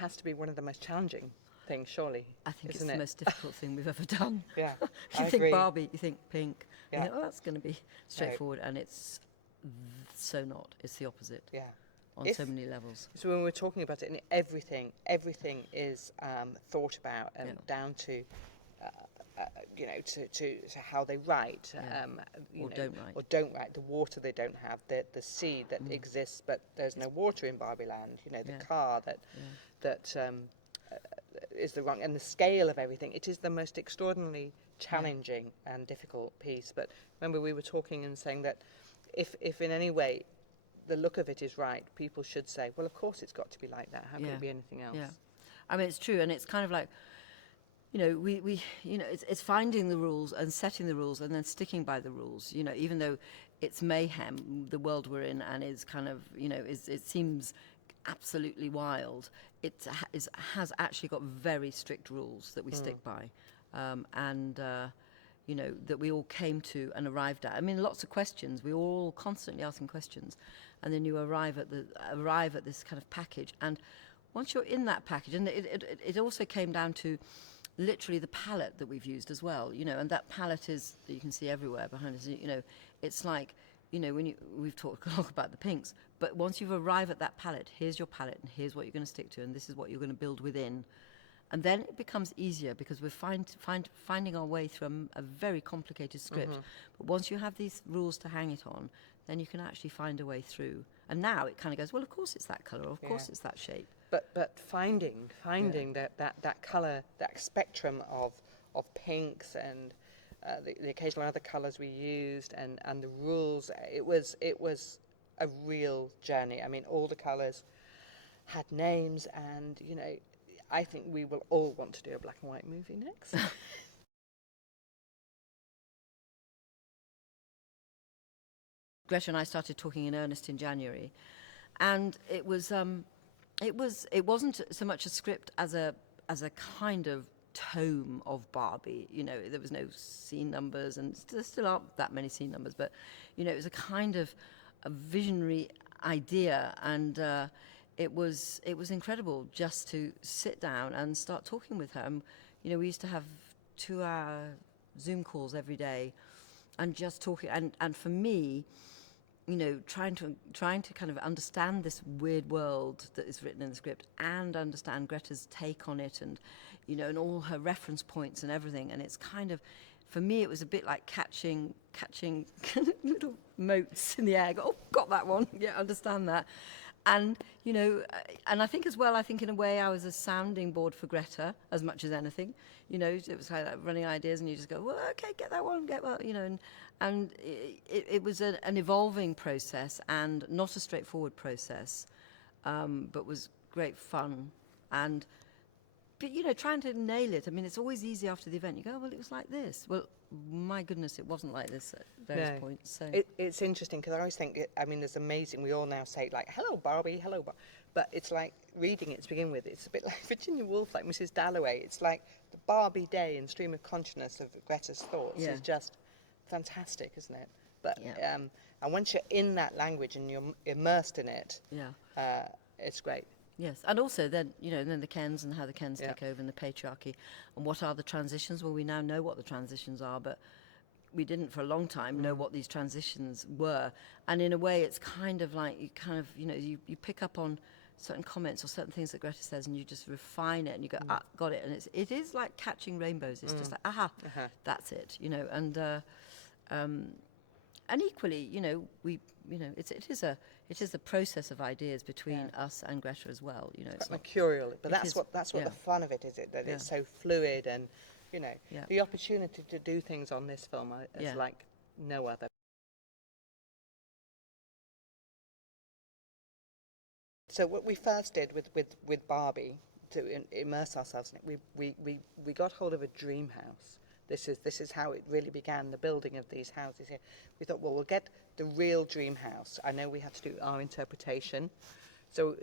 has to be one of the most challenging things, surely. I think isn't it's the most difficult thing we've ever done. Yeah, You I think agree. Barbie, you think pink, you Yeah. think, oh, that's going to be straightforward, and it's so not. It's the opposite Yeah. on so many levels. So when we're talking about it, and everything is thought about, and down to, you know, to how they write, you Or know, don't write. or don't write, the water they don't have, the sea that exists, but there's no water in Barbie Land. You know, the car that is the wrong, and the scale of everything. It is the most extraordinarily challenging and difficult piece. But remember, we were talking and saying that if in any way the look of it is right, people should say, well, of course it's got to be like that. How could it be anything else? Yeah, I mean, it's true, and it's kind of like, you know, we you know, it's finding the rules and setting the rules and then sticking by the rules. You know, even though it's mayhem, the world we're in, and is kind of, you know, it seems absolutely wild. It has actually got very strict rules that we stick by, and you know, that we all came to and arrived at. I mean, lots of questions. We were all constantly asking questions, and then you arrive at this kind of package. And once you're in that package, and it also came down to literally the palette that we've used as well. You know, and that palette is, that you can see everywhere behind us. You know, it's like, you know, we've talked a lot about the pinks, but once you've arrived at that palette, here's your palette, and here's what you're going to stick to, and this is what you're going to build within. And then it becomes easier because we're finding our way through a very complicated script. But once you have these rules to hang it on, then you can actually find a way through. And now it kind of goes, well, of course it's that colour, of course it's that shape. But finding that colour, that spectrum of pinks and the occasional other colours we used, and the rules, it was a real journey. I mean, all the colours had names, and, you know, I think we will all want to do a black and white movie next. Greta and I started talking in earnest in January, and it wasn't so much a script as a kind of tome of Barbie. You know, there was no scene numbers, and there still aren't that many scene numbers, but, you know, it was a kind of a visionary idea, and it was incredible just to sit down and start talking with her. You know, we used to have 2-hour Zoom calls every day, and just talking. And for me, you know, trying to kind of understand this weird world that is written in the script, and understand Greta's take on it, and, you know, and all her reference points and everything. And it's kind of, for me, it was a bit like catching little motes in the air. Oh, got that one. Yeah, understand that. And, you know, and I think as well, in a way I was a sounding board for Greta as much as anything. You know, it was kind of like running ideas, and you just go, well, okay, get that one, you know, and it was an evolving process, and not a straightforward process, but was great fun. But, you know, trying to nail it, I mean, it's always easy after the event. You go, oh, well, it was like this. Well, my goodness, it wasn't like this at various points. So It's interesting, because I always think, I mean, it's amazing. We all now say, like, hello, Barbie, hello, but it's like reading it to begin with. It's a bit like Virginia Woolf, like Mrs. Dalloway. It's like the Barbie day and stream of consciousness of Greta's thoughts is just fantastic, isn't it? But and once you're in that language and you're immersed in it, it's great. Yes, and also then, you know, then the Kens, and how the Kens take over, and the patriarchy, and what are the transitions. Well, we now know what the transitions are, but we didn't for a long time know what these transitions were. And in a way, it's kind of like you know, you pick up on certain comments or certain things that Greta says, and you just refine it, and you go, ah, got it. And it is like catching rainbows. It's just like, aha, that's it, you know. And equally, you know, it is a process of ideas between us and Greta as well. You know, it's mercurial, but that's what the fun of it is. That it's so fluid, and, you know, the opportunity to do things on this film is like no other. So what we first did with Barbie, to immerse ourselves in it, we got hold of a dream house. This is how it really began, the building of these houses here. We thought, well, we'll get the real dream house. I know we had to do our interpretation. So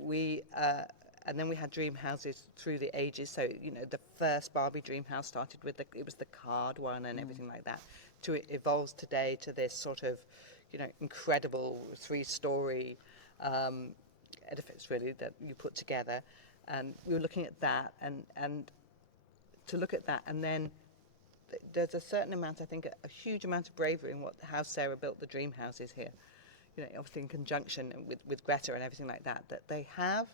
we, and then we had dream houses through the ages. So, you know, the first Barbie dream house started with it was the card one and everything like that. To it evolves today to this sort of, you know, incredible 3-story edifice, really, that you put together. And we were looking at that, and to look at that, and then there's a certain amount, I think, a huge amount of bravery in how Sarah built the dream houses here. You know, obviously in conjunction with Greta and everything like that. That they have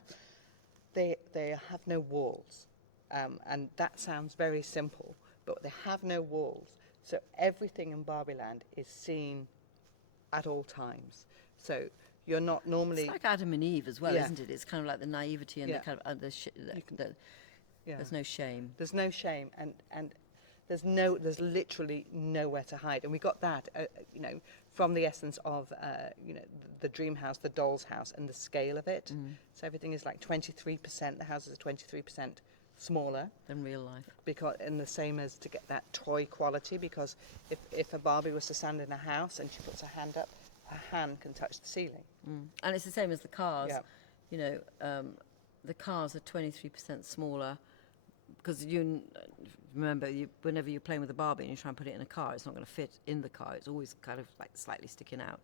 no walls, and that sounds very simple, but they have no walls. So everything in Barbie Land is seen at all times. So you're not normally. It's like Adam and Eve as well, Yeah. isn't it? It's kind of like the naivety and Yeah. the kind of Yeah. there's no shame. There's no shame, and there's literally nowhere to hide, and we got that, you know, from the essence of, you know, the dream house, the doll's house, and the scale of it. So everything is like 23%. The houses are 23% smaller, Than real life. because, and the same as to get that toy quality. Because if a Barbie was to stand in a house and she puts her hand up, her hand can touch the ceiling. And it's the same as the cars. Yeah. You know, the cars are 23% smaller because remember, whenever you're playing with a Barbie and you try and put it in a car, it's not going to fit in the car. It's always kind of like slightly sticking out.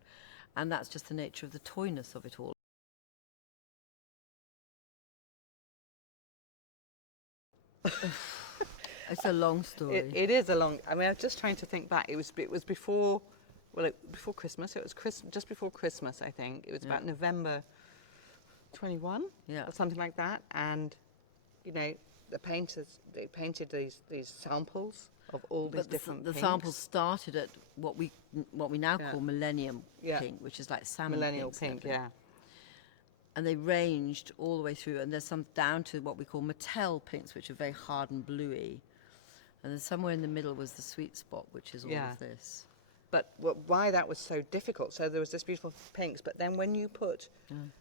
And that's just the nature of the toyness of it all. It's a long story. It is a long. I mean, I'm just trying to think back. It was before, before Christmas. It was just before Christmas, I think. It was about November 21, or something like that. And you know, they painted these samples of all these different. The pinks. samples started at what we now call Millennium Pink, which is like salmon Millennial pinks and pink, everything. yeah. And they ranged all the way through, and there's some down to what we call Mattel pinks, which are very hard and bluey. And then somewhere in the middle was the sweet spot, which is all Yeah. of this. But why that was so difficult? So there was this beautiful pinks, but then when you put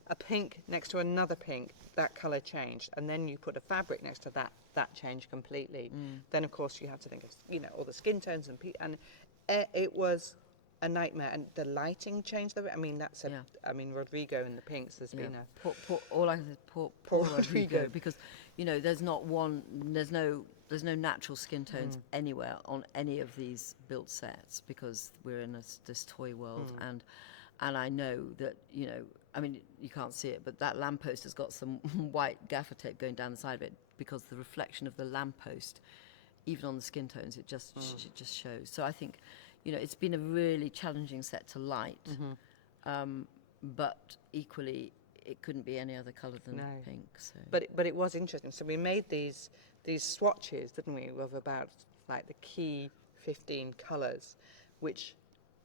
a pink next to another pink, that colour changed, and then you put a fabric next to that changed completely. Then of course you have to think of, you know, all the skin tones and it was a nightmare, and the lighting changed. I mean, I mean, Rodrigo and the pinks. There's been a All I can say is poor Rodrigo, because you know there's no natural skin tones anywhere on any of these built sets, because we're in this toy world, and I know that, you know, I mean, you can't see it, but that lamppost has got some white gaffer tape going down the side of it, because the reflection of the lamppost, even on the skin tones, it just shows. So I think, you know, it's been a really challenging set to light, but equally it couldn't be any other colour than pink. So. But it was interesting. So we made these swatches, didn't we, of about like the key 15 colours, which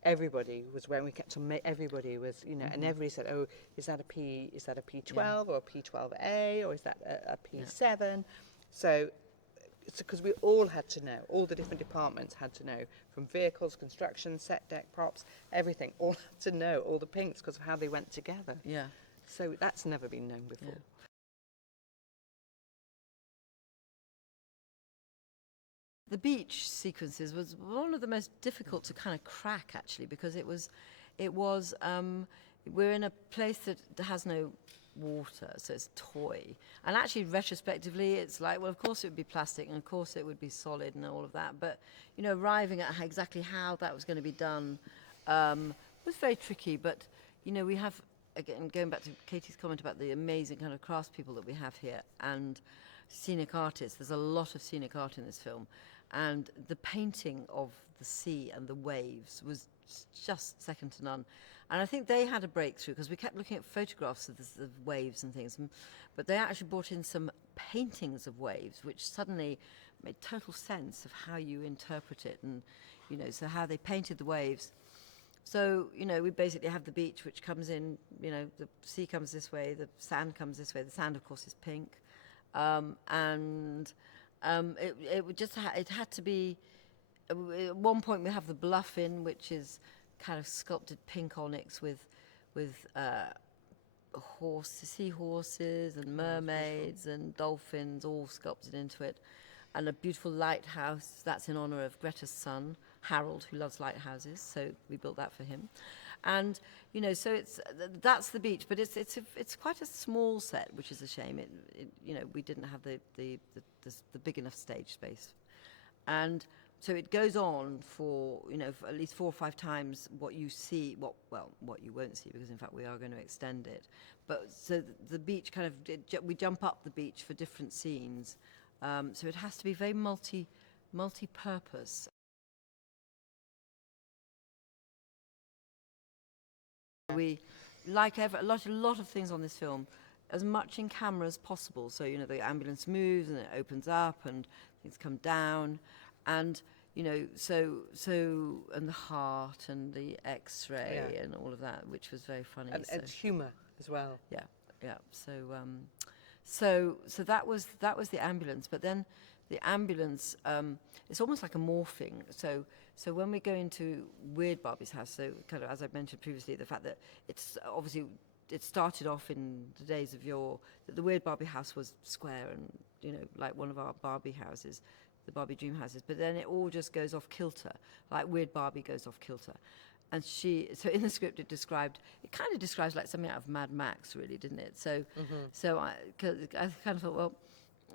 everybody was wearing. We kept on. Everybody was, you know, and everybody said, "Oh, is that a P12 or a P12A, or is that a P7?" So because we all had to know, all the different departments had to know, from vehicles, construction, set deck, props, everything, all had to know all the pinks because of how they went together. Yeah. So that's never been known before. Yeah. The beach sequences was one of the most difficult to kind of crack, actually, because it was we're in a place that has no water, so it's toy. And actually, retrospectively, it's like, well, of course it would be plastic, and of course it would be solid and all of that. But, you know, arriving at exactly how that was going to be done was very tricky. But, you know, we have, again, going back to Katie's comment about the amazing kind of craftspeople that we have here, and scenic artists. There's a lot of scenic art in this film. And the painting of the sea and the waves was just second to none. And I think they had a breakthrough, because we kept looking at photographs of the waves and things, but they actually brought in some paintings of waves, which suddenly made total sense of how you interpret it, and, you know, so how they painted the waves. So, you know, we basically have the beach, which comes in, you know, the sea comes this way, the sand comes this way. The sand, of course, is pink. It had to be. At one point, we have the bluff in, which is kind of sculpted pink onyx with seahorses and mermaids and dolphins all sculpted into it, and a beautiful lighthouse that's in honor of Greta's son Harold, who loves lighthouses. So we built that for him, and you know, so that's the beach, but it's quite a small set, which is a shame. You know, we didn't have the big enough stage space, and So it goes on for, for at least 4 or 5 times what you see, what you won't see, because in fact we are going to extend it. But so the beach kind of, we jump up the beach for different scenes. So it has to be very multi-purpose. We, like a lot of things on this film, as much in camera as possible. So, the ambulance moves and it opens up and things come down. And, and the heart and the X-ray and all of that, which was very funny. And humour as well. Yeah. So that was the ambulance. But then the ambulance, it's almost like a morphing. So when we go into Weird Barbie's house, so kind of as I mentioned previously, the fact that it's obviously, it started off in the days of that the Weird Barbie house was square and, like one of our Barbie houses, the Barbie dream houses, but then it all just goes off kilter, like Weird Barbie goes off kilter. And so in the script it kind of describes like something out of Mad Max, really, didn't it? So I kind of thought, well,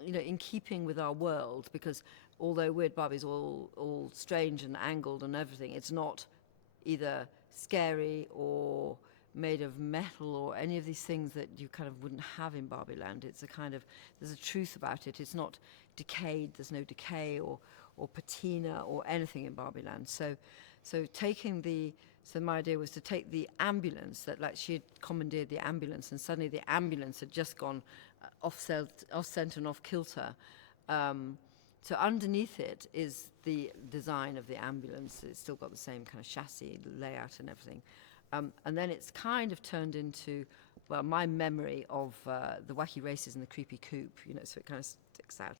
in keeping with our world, because although Weird Barbie's all strange and angled and everything, it's not either scary or made of metal or any of these things that you kind of wouldn't have in Barbie Land. It's there's a truth about it. It's not decayed. There's no decay or patina or anything in Barbie Land. So my idea was to take the ambulance, that like she had commandeered the ambulance, and suddenly the ambulance had just gone off-center and off-kilter. So underneath it is the design of the ambulance. It's still got the same kind of chassis layout and everything. And then it's kind of turned into, well, my memory of the wacky races and the creepy coupe, so it kind of sticks out